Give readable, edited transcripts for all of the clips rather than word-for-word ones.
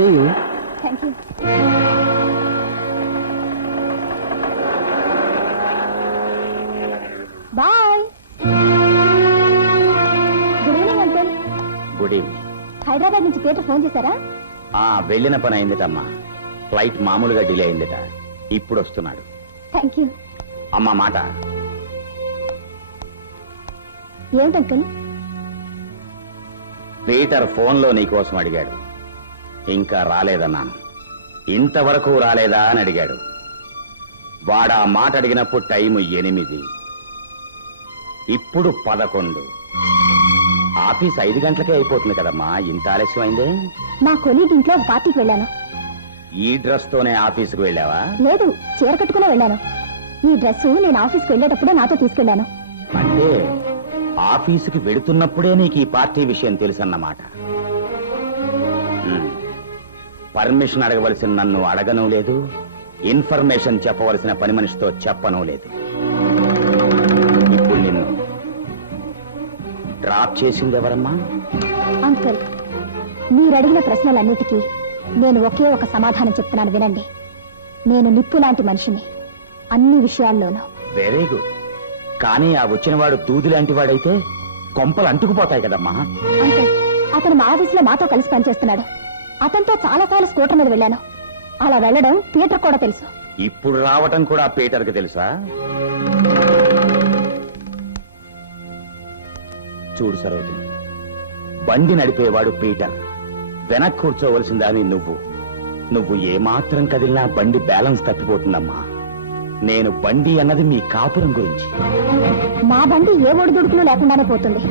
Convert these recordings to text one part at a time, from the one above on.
See you. Thank you. Bye. Good evening uncle. Good evening. Hyderabad నుంచి Peter phone చేశారా? వెళ్ళిన పని అయిందిటమ్మా. ఫ్లైట్ మామూలుగా డిలే అయిందిట. ఇప్పుడు వస్తున్నాడు. Thank you. అమ్మా మాట. ఏమిటి అంకుల్? పీటర్ ఫోన్లో నీకోసం అడిగాడు. ఇంకా రాలేదన్నాను. ఇంతవరకు రాలేదా అని అడిగాడు. వాడా మాట అడిగినప్పుడు టైం 8, ఇప్పుడు 11. ఆఫీస్ 5 గంటలకే అయిపోతుంది కదమ్మా. ఇంత ఆలస్యం అయిందే? మా కొలీగ్ ఇంట్లో ఒక పార్టీకి వెళ్ళాను. ఈ డ్రెస్ తోనే ఆఫీసుకు వెళ్ళావా? లేదు, చీర కట్టుకునే వెళ్ళాను. ఈ డ్రెస్ నేను ఆఫీస్కి వెళ్ళేటప్పుడే నాతో తీసుకెళ్లాను. అంటే ఆఫీసుకి వెడుతున్నప్పుడే నీకు ఈ పార్టీ విషయం తెలుసన్నమాట. పర్మిషన్ అడగవలసిన నన్ను అడగను లేదు, ఇన్ఫర్మేషన్ చెప్పవలసిన పని మనిషితో చెప్పను లేదు. ఇప్పుడు నిన్ను డ్రాప్ చేసింది ఎవరమ్మా? అంకుల్, మీరు అడిగిన ప్రశ్నలన్నిటికీ నేను ఒకే ఒక సమాధానం చెప్తున్నాను, వినండి. నేను నిప్పు లాంటి మనిషిని, అన్ని విషయాల్లోనూ. Very good. కానీ ఆ వచ్చినవాడు దూది లాంటి వాడైతే కొంపలు అంటుకుపోతాయి కదమ్మా. అంకుల్, అతను మా ఆఫీసులో మాతో కలిసి పనిచేస్తున్నాడు. అతనితో చాలాసార్లు స్కూటర్ మీద వెళ్ళాను. అలా వెళ్ళడం పీటర్ కూడా తెలుసు. ఇప్పుడు రావటం కూడా పీటర్కి తెలుసా? చూడు సరోజిని, బండి నడిపేవాడు పీటర్, వెనక్ కూర్చోవలసిందని నువ్వు ఏమాత్రం కదిలినా బండి బ్యాలెన్స్ తప్పిపోతుందమ్మా. నేను బండి అన్నది మీ కాపురం గురించి. మా బండి ఏ ఒడిదుడుకులు లేకుండానే పోతుంది.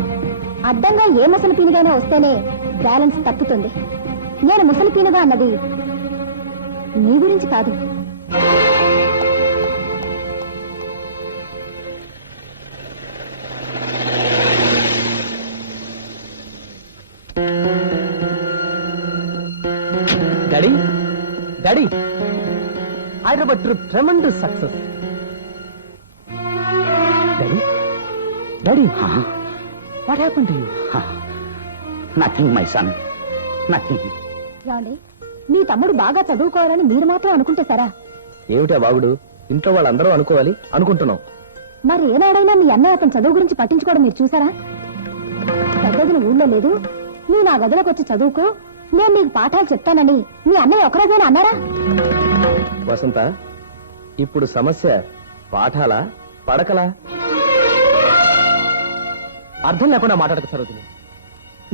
అడ్డంగా ఏ ముసలి పీనుగైనా వస్తేనే బ్యాలెన్స్ తప్పుతుంది. నేను ముసలి పీనుగా అన్నది నీ గురించి కాదు. Daddy, Daddy, Hyderabad trip tremendous success. Daddy, what happened to you? Nothing my son, nothing. ఏమండి, మీ తమ్ముడు బాగా చదువుకోవాలని మీరు మాత్రం అనుకుంటే సరా? ఏమిటా బాగుడు? ఇంట్లో వాళ్ళందరూ అనుకోవాలి అనుకుంటున్నాం. మరి ఏనాడైనా మీ అన్నయ్య అతను చదువు గురించి పట్టించుకోవడం మీరు చూసారా? పెద్దదిన ఊళ్ళో లేదు, నీ నా గదిలోకి వచ్చి చదువుకో, నేను నీకు పాఠాలు చెప్తానని మీ అన్నయ్య ఒకరోజైనా అన్నారా? వసంత, ఇప్పుడు సమస్య పాఠాలా పడకలా? అర్థం లేకుండా మాట్లాడక సరోజిని.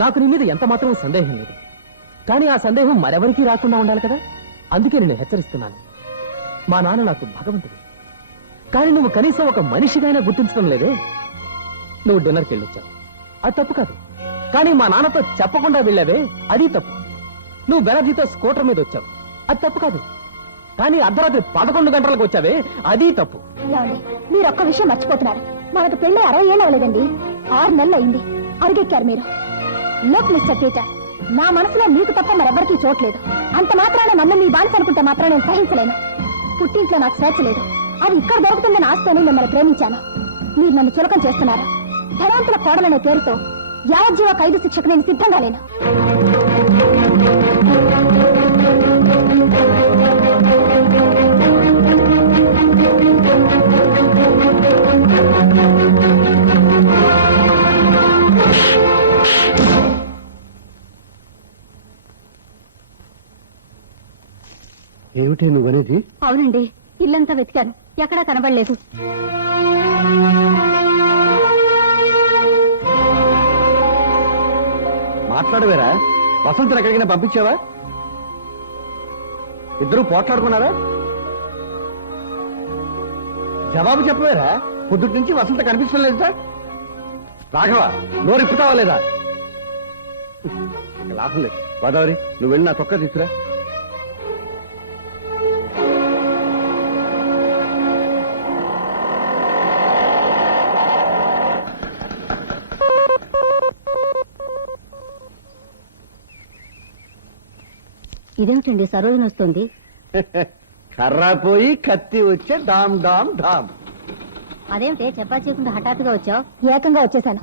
నాకు నీ మీద ఎంత మాత్రం సందేహం లేదు. కానీ ఆ సందేహం మరెవరికీ రాకుండా ఉండాలి కదా. అందుకే నేను హెచ్చరిస్తున్నాను. మా నాన్న నాకు భగవంతుడు. కానీ నువ్వు కనీసం ఒక మనిషిగానే గుర్తించడం లేదే. నువ్వు డిన్నర్కి వెళ్ళొచ్చావు, అది తప్పు కాదు. కానీ మా నాన్నతో చెప్పకుండా వెళ్ళావే, అది తప్పు. నువ్వు బెనర్జీతో స్కూటర్ మీద వచ్చావు, అది తప్పు కాదు. కానీ అర్ధరాత్రి 11 గంటలకు వచ్చావే, అది తప్పు. మీరు ఒక్క విషయం మర్చిపోతున్నారు. మనకు పెళ్లి 60 ఏళ్ళు అవ్వలేదండి, 6 నెలలు అయింది. అడిగెక్కారు మీరు. లోక్ మిస్టర్ పీటర్, నా మనసులో మీకు తప్ప మరెవరికీ చోట్లేదు. అంత మాత్రాన నన్ను మీ బానిస అనుకుంటే మాత్రం నేను సహించలేను. పుట్టింట్లో నాకు స్వేచ్ఛ లేదు. అది ఇక్కడ దొరుకుతుందని ఆశతోనే మిమ్మల్ని ప్రేమించాను. మీరు నన్ను చులకం చేస్తున్నారు. ధనవంతుల కోడలనే పేరుతో యావజ్జీవ ఖైదు శిక్షకు నేను సిద్ధంగా లేను. ఏమిటి నువ్వనేది? అవునండి, ఇల్లంతా వెతికాను, ఎక్కడా కనబడలేదు. మాట్లాడవేరా? వసంతను ఎక్కడికైనా పంపించావా? ఇద్దరు పోట్లాడుకున్నారా? జవాబు చెప్పవేరా? పొద్దుటి నుంచి వసంత కనిపించలేదు సార్. రాఘవ, నోరు ఇప్పుతావా లేదా? లాభం లేదు. గోదావరి, నువ్వు వెళ్ళి నా తొక్క తీసుకురా. ఇదేమిటండి సరోజన వస్తుంది? కర్ర పోయి కత్తి వచ్చే డామ్ డామ్ డామ్. అదేమిటే చెప్పా చేయకుండా హఠాత్తుగా వచ్చావు? ఏకంగా వచ్చేసాను.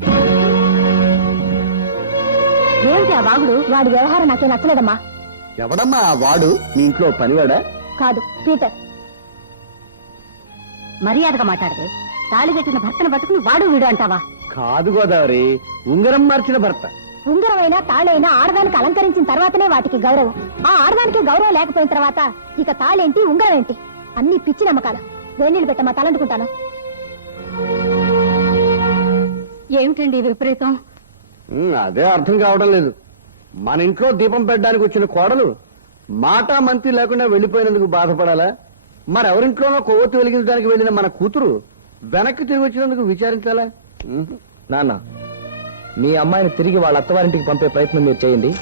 ఏమిటి ఆ వాగుడు? వాడి వ్యవహారం నాకే నచ్చలేదమ్మా. ఎవడమ్మా ఆ వాడు మీ ఇంట్లో పనివాడా? కాదు, పీటర్. మర్యాదగా మాట్లాడదే. తాళి కట్టిన భర్తను పట్టుకుని వాడు వీడు అంటావా? కాదు గోదావరి, ఉంగరం మార్చిన భర్త. ఉంగరమైనా తాళైనా ఆడదానికి అలంకరించిన తర్వాతనే వాటికి గౌరవం. ఆ ఆడదానికి గౌరవం లేకపోయిన తర్వాత ఇక తాళేంటి, ఉంగరం ఏంటి? అన్ని పిచ్చి నమ్మకాలు. వేణీళ్ళు పెట్టమా, తలంటుకుంటాను. ఏమిటండి విపరీతం? అదే అర్థం కావడం లేదు. మన ఇంట్లో దీపం పెట్టడానికి వచ్చిన కోడలు మాట మంతి లేకుండా వెళ్లిపోయినందుకు బాధపడాలా? మరెవరింట్లోనో కొవ్వొత్తి వెలిగించడానికి వెళ్లిన మన కూతురు వెనక్కి తిరిగి వచ్చినందుకు విచారించాలా? నాన్న, మీ అమ్మాయిని తిరిగి వాళ్ళ అత్తవారింటికి పంపే ప్రయత్నం మీరు చేయండి.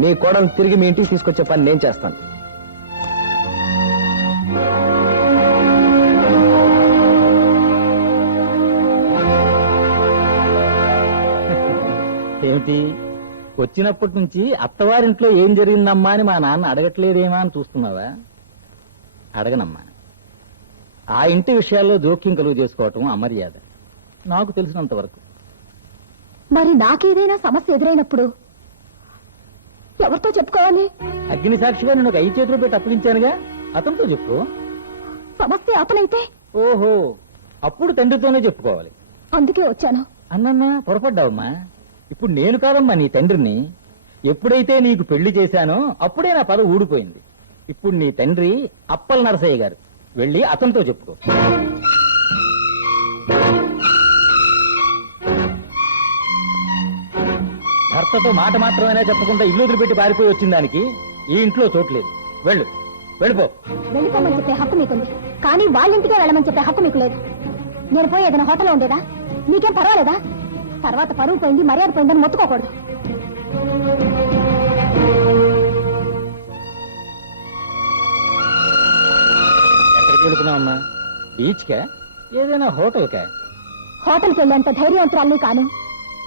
మీ కోడలు తిరిగి మీ ఇంటికి తీసుకొచ్చే పని నేను చేస్తాను. ఏమిటి, వచ్చినప్పటి నుంచి అత్తవారింట్లో ఏం జరిగిందమ్మా అని మా నాన్న అడగట్లేదేమా అని చూస్తున్నావా? అడగనమ్మా. ఆ ఇంటి విషయాల్లో జోక్యం కలుగు చేసుకోవటం అమర్యాద, నాకు తెలిసినంత వరకు. మరి నాకేదైనా సమస్య ఎదురైనప్పుడు ఎవరితో చెప్పుకోవాలి? అగ్ని సాక్షిగా నేను ఒక 5 చేతులు పెట్టి అప్పగించానుగా, అతనితో చెప్పు. సమస్య అతనైతే? ఓహో, అప్పుడు తండ్రితోనే చెప్పుకోవాలి. అందుకే వచ్చాను. అన్నమ్మా, పొరపడ్డావమ్మా. ఇప్పుడు నేను కాదమ్మా నీ తండ్రిని. ఎప్పుడైతే నీకు పెళ్లి చేశానో అప్పుడే నా పద ఊడిపోయింది. ఇప్పుడు నీ తండ్రి అప్పల నరసయ్య గారు. వెళ్ళి అతనితో చెప్పుకో. భర్తతో మాట మాత్రమైనా చెప్పకుండా ఇల్లు వదిలిపెట్టి పారిపోయి వచ్చిన దానికి ఈ ఇంట్లో చోట్లేదు. వెళ్ళు, వెళ్ళిపో. వెళ్ళిపోమని చెప్పే హక్కు మీకుంది, కానీ వాళ్ళింటికే వెళ్ళమని చెప్పే హక్కు మీకు లేదు. నేను పోయి ఏదైనా హోటల్లో ఉండేదా? మీకేం పర్వాలేదా? తర్వాత పరువు పోయింది, మర్యాద పోయిందని మొత్తుకోకూడదు. ఎక్కడికి వెళుతున్నావమ్మా? బీచ్కా, ఏదైనా హోటల్కా? హోటల్కి వెళ్ళేంత ధైర్యవంతురాల్ని కాను,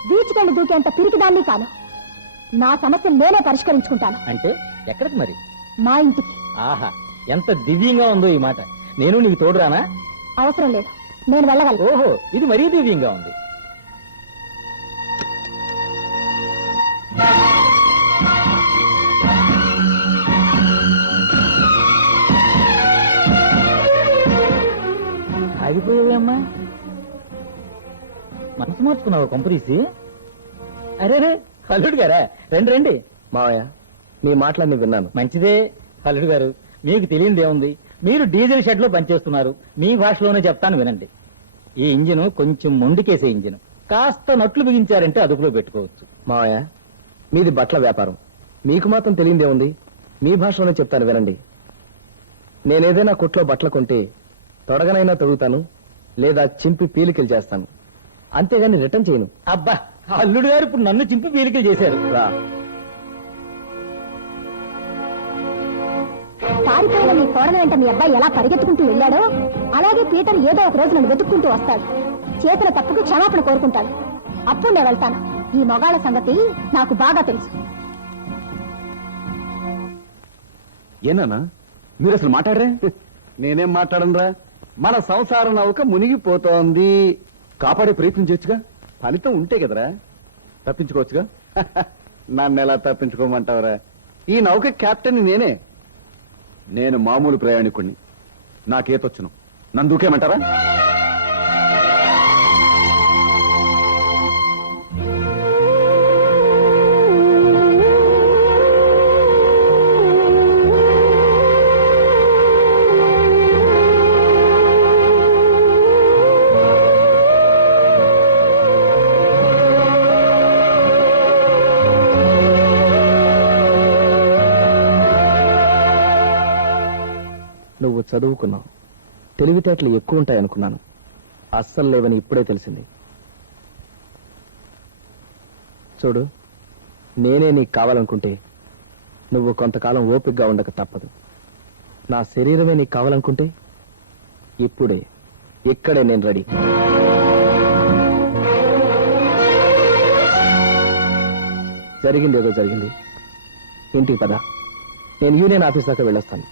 బీచ్కి వెళ్ళి దూకేంత పిరికిదాన్ని కాను. నా సమస్యలు నేనే పరిష్కరించుకుంటాను. అంటే ఎక్కడికి మరి? మా ఇంటికి. ఆహా, ఎంత దివ్యంగా ఉందో ఈ మాట. నేను నీకు తోడురానా? అవసరం లేదు, నేను వెళ్ళగలను. ఓహో, ఇది మరీ దివ్యంగా ఉంది. ఆగిపోయావమ్మా, మనసు మార్చుకున్నావు కొంపదీసి. అరే రే, అల్లుడు గారా, రండి రండి. మావయ్య, మీ మాటలన్నీ విన్నాను. మంచిదే అల్లుడు గారు, మీకు తెలియదేముంది. మీరు డీజిల్ షెడ్ లో పనిచేస్తున్నారు, మీ భాషలోనే చెప్తాను వినండి. ఈ ఇంజిన్ కొంచెం మొండికేసే ఇంజిన్. కాస్త నట్లు బిగించారంటే అదుపులో పెట్టుకోవచ్చు. మావయ్య, మీది బట్టల వ్యాపారం, మీకు మాత్రం తెలియదేముంది. మీ భాషలోనే చెప్తాను వినండి. నేనేదైనా కొట్లో బట్టలు కొంటే తొడగనైనా తొడుగుతాను, లేదా చింపి పీలికలు చేస్తాను, అంతేగాని రిటర్న్ చేయను. అబ్బా, అల్లుడు గారు ఇప్పుడు నన్ను చింపి పీలికలు చేశారు. రా. పారిపోయిన మీ కోడల వెంట మీ అబ్బాయి ఎలా పరిగెత్తుకుంటూ వెళ్ళాడో అలాగే పీటర్ ఏదో ఒక రోజు నన్ను వెతుక్కుంటూ వస్తాడు. చేతుల తప్పుకు క్షమాపణ కోరుకుంటాడు. అప్పుడు నేను వెళ్తాను. ఈ మొగాళ్ళ సంగతి నాకు బాగా తెలుసు. ఏనా మీరు అసలు మాట్లాడరే? నేనేం మాట్లాడనురా. మన సంసార నౌక మునిగిపోతోంది. కాపాడే ప్రయత్నం చేయొచ్చుగా, ఫలితం ఉంటే కదరా. తప్పించుకోవచ్చుగా. నన్ను ఎలా తప్పించుకోమంటావురా? ఈ నౌక కెప్టెన్ నేనే. నేను మామూలు ప్రయాణికుణ్ణి, నాకేతొచ్చును. నన్ను దూకేమంటారా? నువ్వు చదువుకున్నావు, తెలివితేటలు ఎక్కువ ఉంటాయనుకున్నాను. అస్సలు లేవని ఇప్పుడే తెలిసింది. చూడు, నేనే నీకు కావాలనుకుంటే నువ్వు కొంతకాలం ఓపికగా ఉండక తప్పదు. నా శరీరమే నీకు కావాలనుకుంటే ఇప్పుడే ఇక్కడే నేను రెడీ. జరిగింది ఏదో జరిగింది. ఇంటికి పద, నేను యూనియన్ ఆఫీస్ దాకా వెళ్ళొస్తాను.